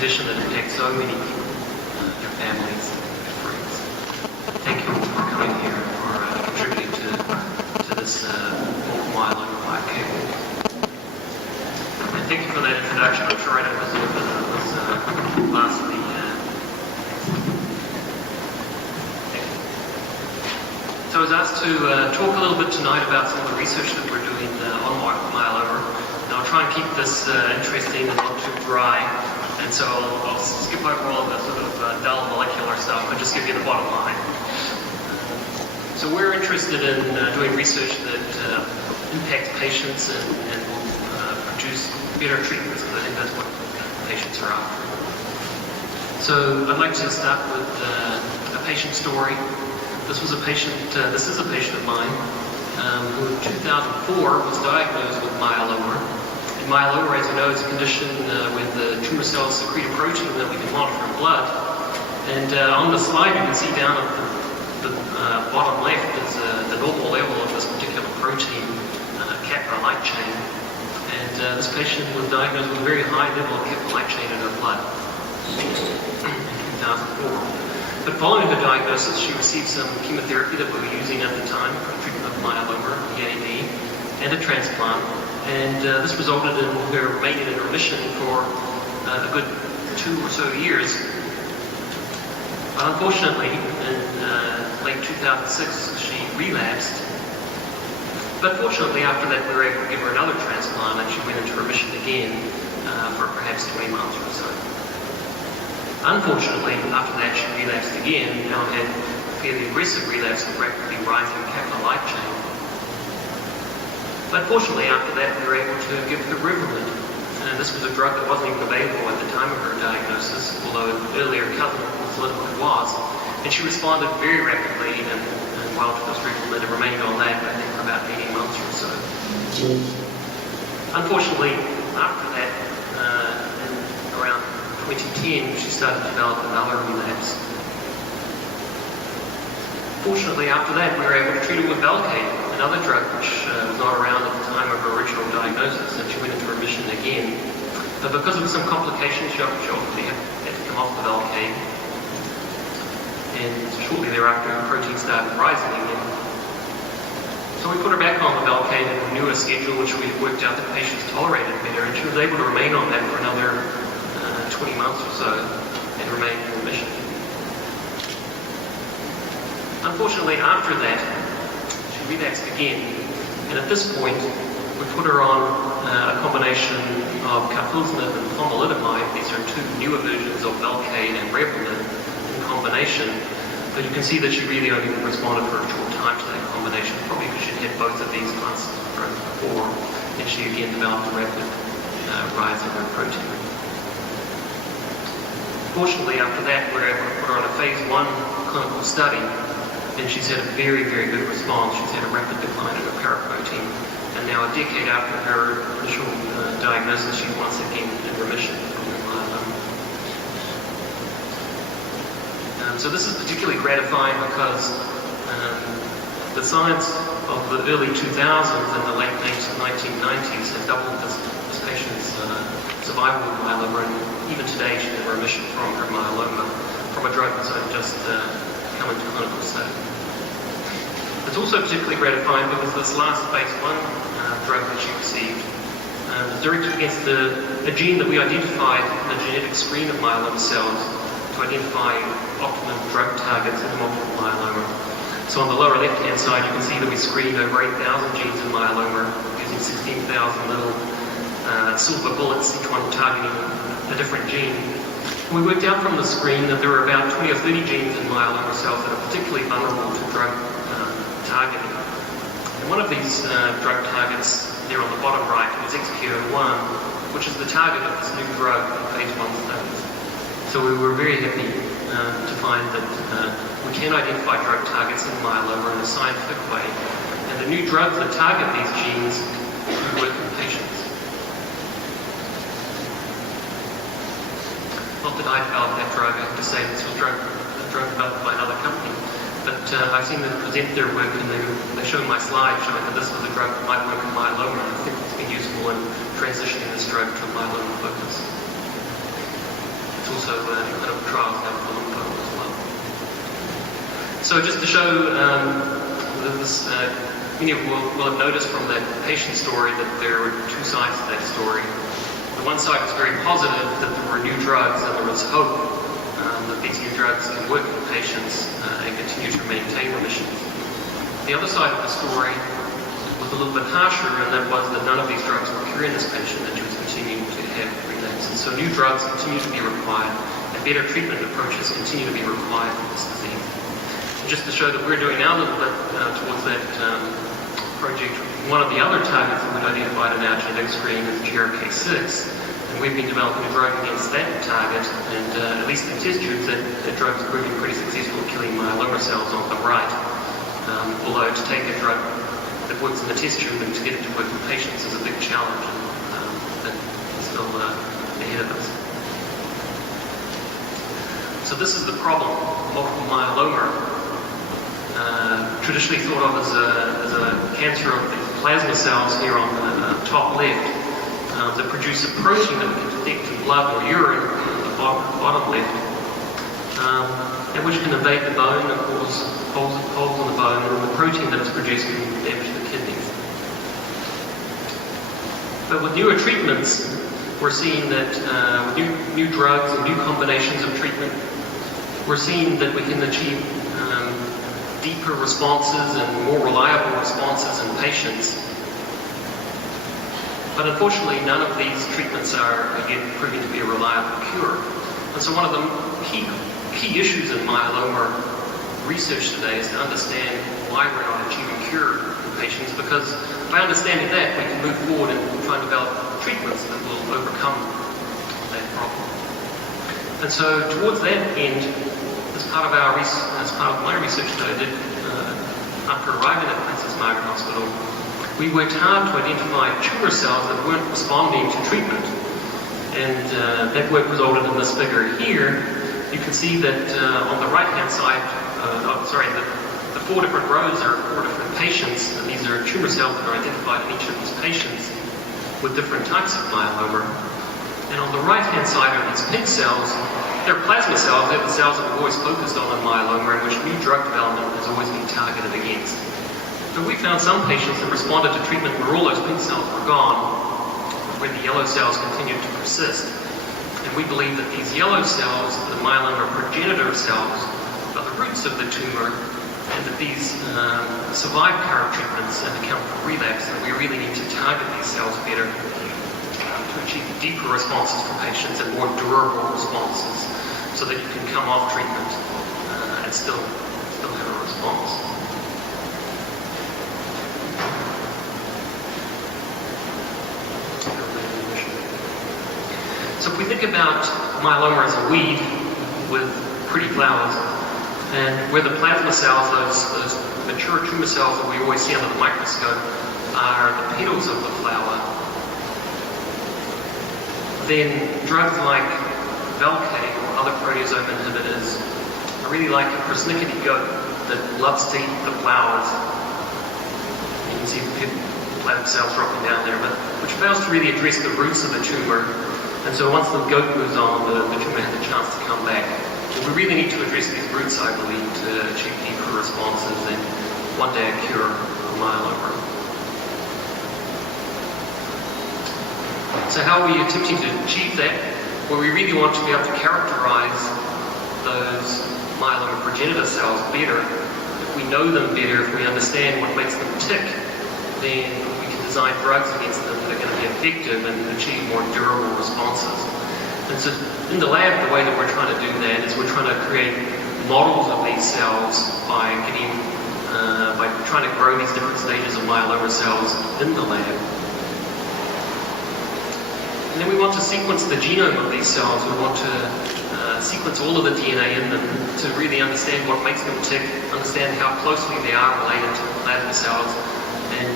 condition that impacts so many people, their families, their friends. Thank you all for coming here and for contributing to this multiple myeloma 5K walk. And thank you for that introduction. I'm sure I don't deserve it. It was vastly. Thank you. So I was asked to talk a little bit tonight about some of the research that we're doing on multiple myeloma. And I'll try and keep this interesting and not too dry. And so I'll skip over all of the sort of dull molecular stuff and just give you the bottom line. So we're interested in doing research that impacts patients and will produce better treatments, because I think that's what patients are after. So I'd like to start with a patient story. This is a patient of mine who in 2004 was diagnosed with myeloma. And myeloma, as you know, is a condition where the tumor cells secrete a protein that we can monitor in blood. And on the slide you can see down at the bottom left is the normal level of this particular protein, kappa light chain. And this patient was diagnosed with a very high level of kappa light chain in her blood in 2004. But following her diagnosis, she received some chemotherapy that we were using at the time for treatment of myeloma, EAD, and a transplant. And this resulted in her remaining in remission for a good 2 or so years. But unfortunately, in late 2006, she relapsed. But fortunately, after that, we were able to give her another transplant, and she went into remission again for perhaps 20 months or so. Unfortunately, after that, she relapsed again, now had a fairly aggressive relapse with rapidly rising kappa light chain. But fortunately, after that, we were able to give her Revlimid. And this was a drug that wasn't even available at the time of her diagnosis, although an earlier cousin it was. And she responded very rapidly and well to this Revlimid and remained on that, I think, for about 18 months or so. Unfortunately, after that, in around 2010, she started to develop another relapse. Fortunately, after that, we were able to treat her with Velcade, another drug which was not around at the time of her original diagnosis, and she went into remission again. But because of some complications, she ultimately had to come off the Velcade. And shortly thereafter, her protein started rising again. So we put her back on the Velcade and we knew a schedule which we worked out that patients tolerated better, and she was able to remain on that for another 20 months or so and remain in remission. Unfortunately, after that, she relapsed again, and at this point, we put her on a combination of carfilzomib and pomalidomide. These are two newer versions of Velcade and Revlimid in combination, but you can see that she really only responded for a short time to that combination, probably because she'd had both of these classes of drugs before, and she again developed a rapid rise in her protein. Fortunately, after that, we were able to put her on a phase 1 clinical study, and she's had a very, very good response. She's had a rapid decline in her paraprotein, and now a decade after her initial diagnosis, she's once again in remission from her myeloma. So this is particularly gratifying because the science of the early 2000s and the late 1990s has doubled this patient's survival with myeloma, and even today she's in remission from her myeloma from a drug that's only just come into clinical study. It's also particularly gratifying because this last phase 1 drug that she received was directed against a gene that we identified in the genetic screen of myeloma cells to identify optimum drug targets in multiple myeloma. So on the lower left-hand side, you can see that we screened over 8,000 genes in myeloma using 16,000 little silver bullets, each one targeting a different gene. And we worked out from the screen that there were about 20 or 30 genes in myeloma cells that are particularly vulnerable to drug targeting. And one of these drug targets there on the bottom right is XPO1, which is the target of this new drug in phase 1 studies. So we were very happy to find that we can identify drug targets in myeloma in a scientific way, and the new drugs that target these genes work in patients. Not that I developed that drug, I have to say this was a drug developed by another company, but I've seen them present their work, and they showed my slide showing that this was a drug that might work in myeloma, and I think it's been useful in transitioning this drug to a myeloma focus. also in clinical trials now for lymphoma as well. So just to show this, many of you will have noticed from that patient story that there were two sides to that story. The one side was very positive, that there were new drugs and there was hope that these new drugs can work in patients and continue to maintain remissions. The other side of the story was a little bit harsher, and that was that none of these drugs were curing this patient and she was continuing to have relapses. So new drugs continue to be required and better treatment approaches continue to be required for this disease. And just to show that we're doing our little bit towards that project, one of the other targets that we've identified in our genetic screen is GRK6, and we've been developing a drug against that target, and at least in test tubes, that drug's proving pretty successful at killing myeloma cells on the right. Although to take a drug that works in the test tube and to get it to work in patients is a big challenge, and that's still ahead of us. So this is the problem. Multiple myeloma, traditionally thought of as a cancer of the plasma cells here on the top left, that produce a protein that we can detect in blood or urine on the bottom left, and which can invade the bone and cause holes in the bone, and the protein that is produced can damage the kidneys. But with newer treatments, we're seeing that with new drugs and new combinations of treatment, we're seeing that we can achieve deeper responses and more reliable responses in patients. But unfortunately, none of these treatments are yet proving to be a reliable cure. And so one of the key issues in myeloma research today is to understand why we're not achieving cure in patients, because by understanding that, we can move forward and try and develop treatments that will overcome that problem. And so towards that end, as part of my research that I did after arriving at Princess Margaret Hospital, we worked hard to identify tumour cells that weren't responding to treatment. And that work resulted in this figure here. You can see that on the right-hand side, the four different rows are four different patients, and these are tumour cells that are identified in each of these patients with different types of myeloma. And on the right-hand side are these pink cells. They're plasma cells. They're the cells that we've always focused on in myeloma, and which new drug development has always been targeted against. But we found some patients that responded to treatment where all those pink cells were gone, where the yellow cells continued to persist. And we believe that these yellow cells, the myeloma progenitor cells, are the roots of the tumour, and that these survive current treatments and account for relapse, and we really need to target these cells better to achieve deeper responses for patients and more durable responses, so that you can come off treatment and still have a response. So if we think about myeloma as a weed with pretty flowers, and where the plasma cells, those mature tumour cells that we always see under the microscope, are the petals of the flower, then drugs like Velcade or other proteasome inhibitors are really like a persnickety goat that loves to eat the flowers. You can see the plasma cells dropping down there, but which fails to really address the roots of the tumour. And so once the goat moves on, the tumour has a chance to come back. And we really need to address these roots, I believe, to achieve deeper responses and one day a cure for myeloma. So how are we attempting to achieve that? Well, we really want to be able to characterize those myeloma progenitor cells better. If we know them better, if we understand what makes them tick, then we can design drugs against them that are going to be effective and achieve more durable responses. And so in the lab, the way that we're trying to do that is we're trying to create models of these cells by trying to grow these different stages of myeloma cells in the lab. And then we want to sequence the genome of these cells. We want to sequence all of the DNA in them to really understand what makes them tick, understand how closely they are related to the plasma cells. And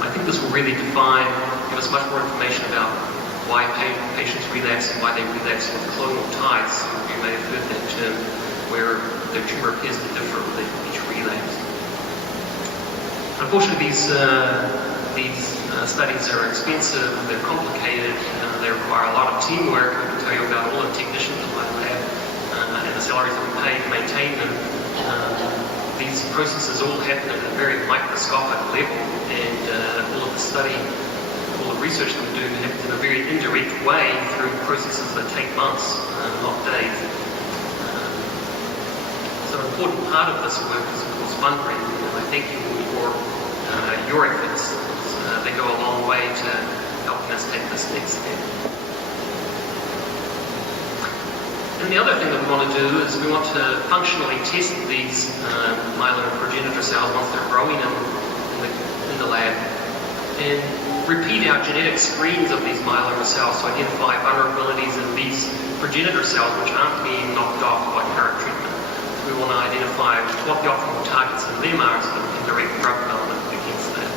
I think this will really give us much more information about why patients relapse and why they relapse with clonal ties. You may have heard that term, where their tumour appears to differ with each relapse. Unfortunately, these studies are expensive, they're complicated, they require a lot of teamwork. I can tell you about all the technicians in my lab. salaries that we pay to maintain them. These processes all happen at a very microscopic level, and all of the study, all the research that we do happens in a very indirect way through processes that take months, not days. So an important part of this work is, of course, fundraising, and I thank you all for your efforts. They go a long way to helping us take this next step. And the other thing that we want to do is we want to functionally test these myeloma progenitor cells once they're growing in the lab, and repeat our genetic screens of these myeloma cells to identify vulnerabilities in these progenitor cells which aren't being knocked off by current treatment. So we want to identify what the optimal targets in them are so that we can direct drug development against that.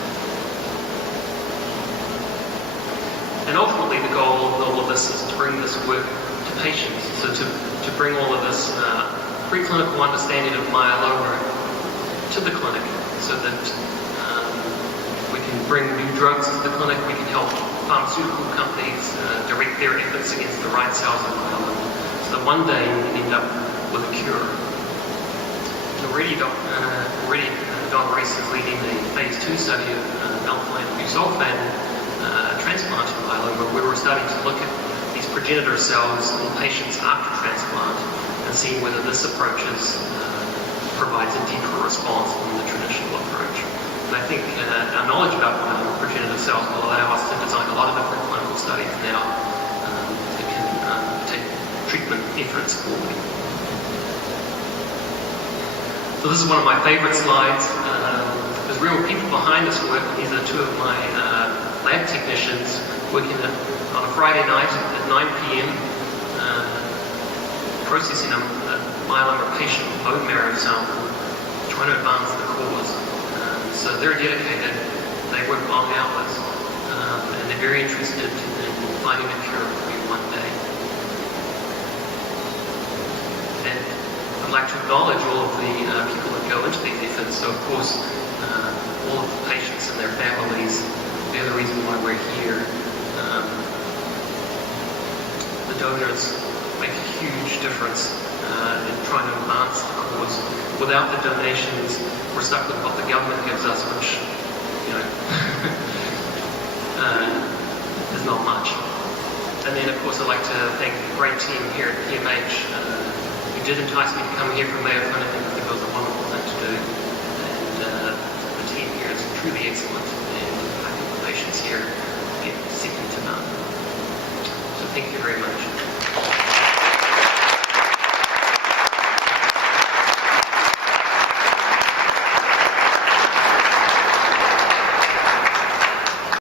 And ultimately the goal of all of this is to bring this work to patients, so to bring all of this preclinical understanding of myeloma to the clinic, so that we can bring new drugs to the clinic, we can help pharmaceutical companies direct their efforts against the right cells of myeloma, so that one day we can end up with a cure. Already Don Reese is leading the phase 2 study of alkaline busulfan transplant in myeloma, where we're starting to look at these progenitor cells in patients after transplant and seeing whether this approach provides a deeper response than the traditional approach. And I think our knowledge about progenitor cells will allow us to design a lot of different clinical studies now that can take treatment efforts forward. So this is one of my favorite slides. There's real people behind this work. These are two of my lab technicians working on a Friday night at 9 p.m. Processing a myeloma patient bone marrow sample, trying to advance the cause. So they're dedicated, they work long hours, and they're very interested in finding a cure for you one day. And I'd like to acknowledge all of the people that go into these efforts. So of course, all of the patients and their families, they're the reason why we're here. The donors make a huge difference in trying to advance the cause. Without the donations, we're stuck with what the government gives us, which, is not much. And then, of course, I'd like to thank the great team here at PMH who did entice me to come here from Mayo Clinic, and I think it was a wonderful thing to do. And the team here is truly excellent, and I think the patients here get second to none. So thank you very much.